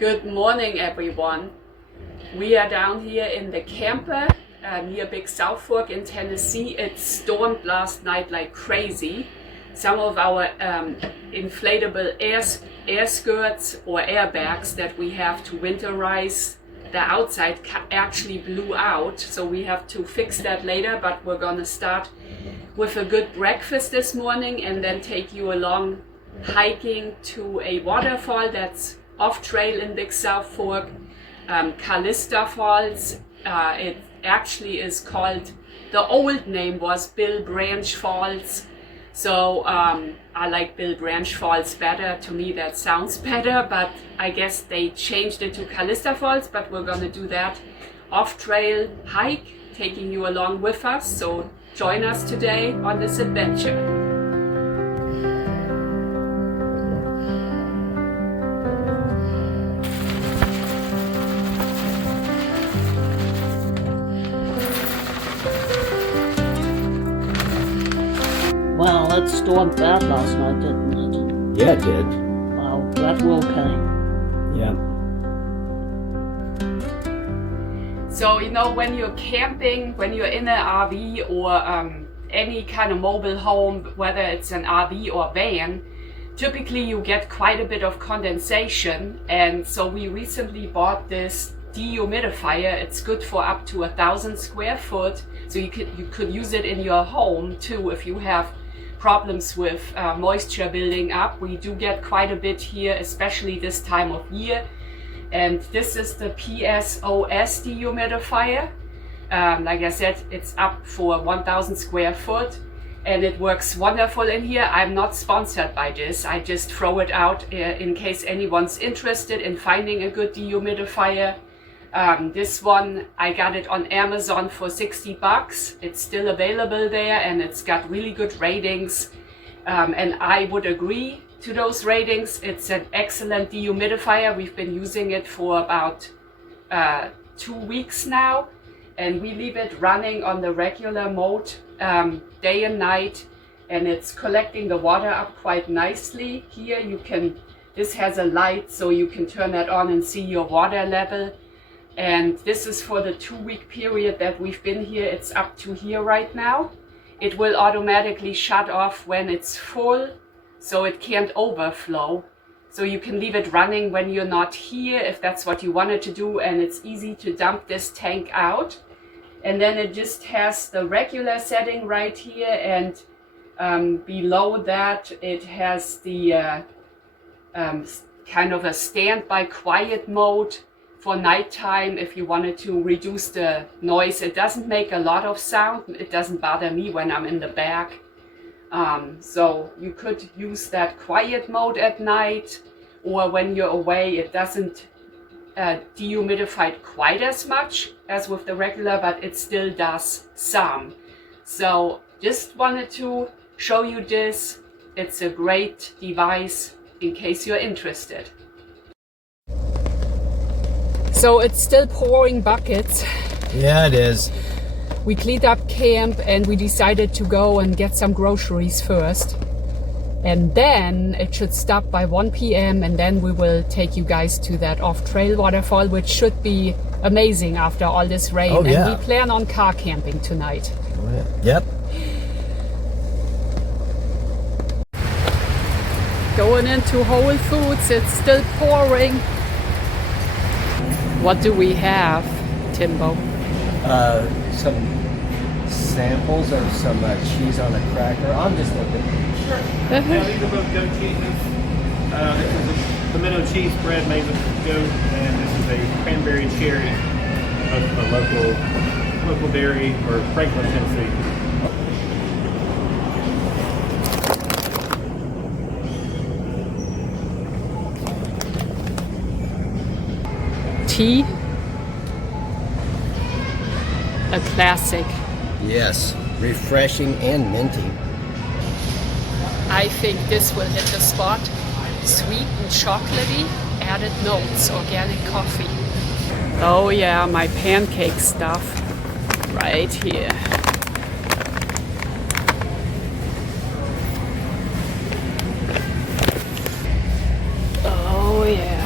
Good morning, everyone. We are down here in the camper near Big South Fork in Tennessee. It stormed last night like crazy. Some of our inflatable air skirts or airbags that we have to winterize the outside actually blew out, so we have to fix that later, but we're gonna start with a good breakfast this morning and then take you along hiking to a waterfall that's off trail in Big South Fork, Callista Falls. It actually is called, the old name was Bill Branch Falls. So I like Bill Branch Falls better. To me that sounds better, but I guess they changed it to Callista Falls, but we're gonna do that off-trail hike, taking you along with us. So join us today on this adventure. Wow, that stormed bad last night, didn't it? Yeah, it did. Wow, glad we're okay. Yeah. So, you know, when you're camping, when you're in an RV or any kind of mobile home, whether it's an RV or van, typically you get quite a bit of condensation. And so we recently bought this dehumidifier. It's good for up to 1,000 square foot. So you could use it in your home too if you have problems with moisture building up. We do get quite a bit here, especially this time of year. And this is the PSOS dehumidifier. Like I said, it's up for 1,000 square foot and it works wonderful in here. I'm not sponsored by this. I just throw it out in case anyone's interested in finding a good dehumidifier. This one, I got it on Amazon for $60. It's still available there and it's got really good ratings. And I would agree to those ratings. It's an excellent dehumidifier. We've been using it for about 2 weeks now. And we leave it running on the regular mode day and night. And it's collecting the water up quite nicely. Here this has a light so you can turn that on and see your water level. And this is for the 2-week period that we've been here. It's up to here right now. It will automatically shut off when it's full, so it can't overflow. So you can leave it running when you're not here, if that's what you wanted to do, and it's easy to dump this tank out. And then it just has the regular setting right here, and below that it has the kind of a standby quiet mode for nighttime if you wanted to reduce the noise. It doesn't make a lot of sound. It doesn't bother me when I'm in the back. So you could use that quiet mode at night, or when you're away. It doesn't dehumidify quite as much as with the regular, but it still does some. So just wanted to show you this. It's a great device in case you're interested. So it's still pouring buckets. Yeah, it is. We cleaned up camp and we decided to go and get some groceries first. And then it should stop by 1 p.m. and then we will take you guys to that off-trail waterfall, which should be amazing after all this rain. Oh, yeah. And we plan on car camping tonight. Yep. Going into Whole Foods, it's still pouring. What do we have, Timbo? Some samples of some cheese on a cracker. I'm just looking. Sure. Yeah, these are both goat cheeses. This is a pimento cheese spread made with goat, and this is a cranberry cherry of a local dairy or Franklin, Tennessee. Tea. A classic. Yes, refreshing and minty. I think this will hit the spot. Sweet and chocolatey, added notes, organic coffee. Oh yeah, my pancake stuff right here. Oh yeah.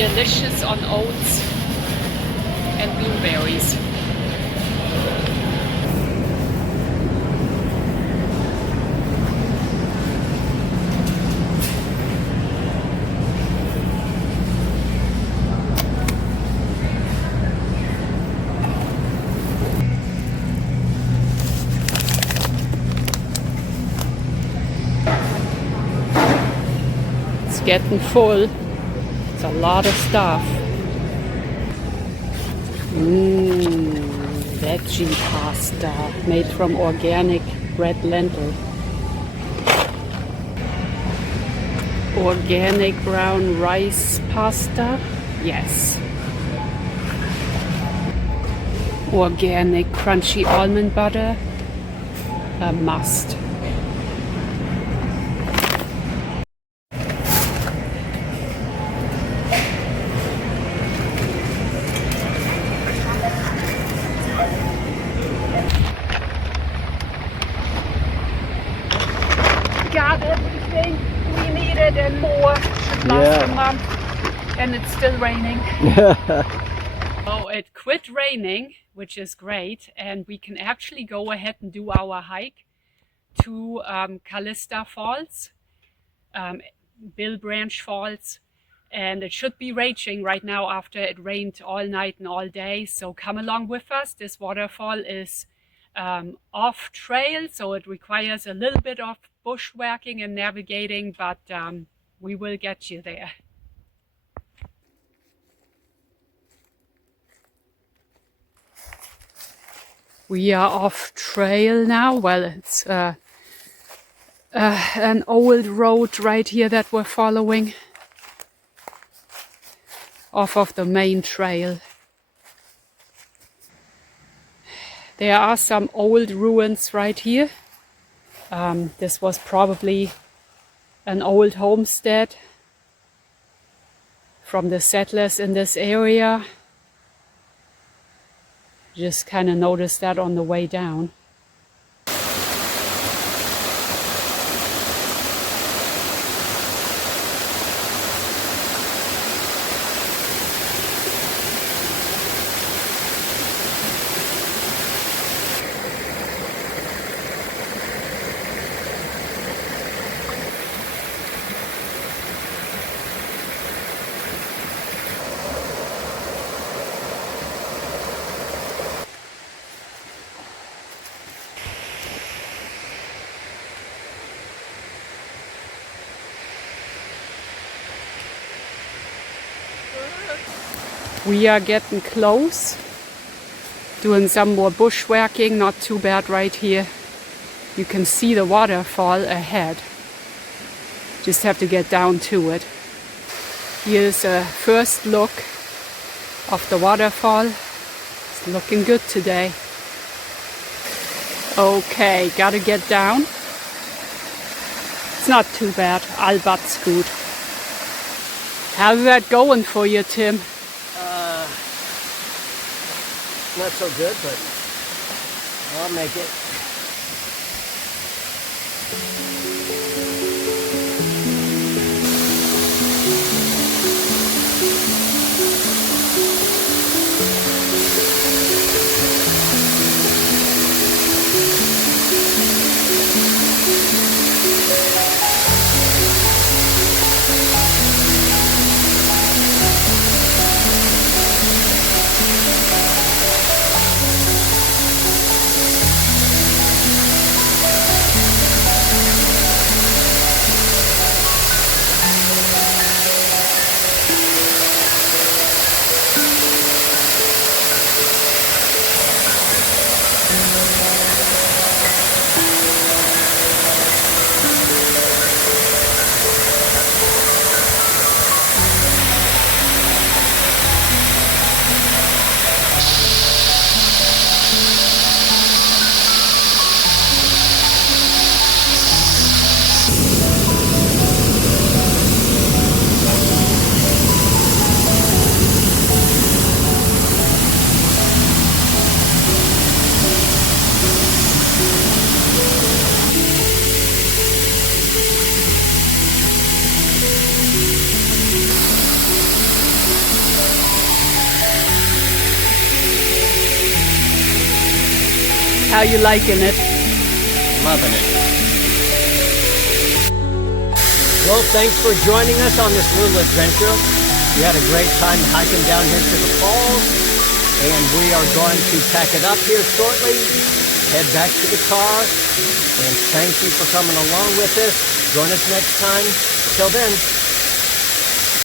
delicious on oats and blueberries. It's getting full. It's a lot of stuff. Veggie pasta made from organic red lentil. Organic brown rice pasta? Yes. Organic crunchy almond butter? A must. Got everything we needed and more. Should last a month, and it's still raining. Oh, it quit raining, which is great, and we can actually go ahead and do our hike to Callista Falls, Bill Branch Falls, and it should be raging right now after it rained all night and all day. So come along with us. This waterfall is off trail, so it requires a little bit of bushwhacking and navigating, but we will get you there. We are off trail now. Well, it's an old road right here that we're following off of the main trail. There are some old ruins right here. This was probably an old homestead from the settlers in this area. Just kind of noticed that on the way down. We are getting close, doing some more bushwhacking, not too bad right here. You can see the waterfall ahead. Just have to get down to it. Here's a first look of the waterfall. It's looking good today. Okay, gotta get down. It's not too bad, allbats gut. How's that going for you, Tim? Not so good, but I'll make it. How you liking it? Loving it. Well, thanks for joining us on this little adventure. We had a great time hiking down here to the falls, and we are going to pack it up here shortly, head back to the car, and thank you for coming along with us. Join us next time. Until then,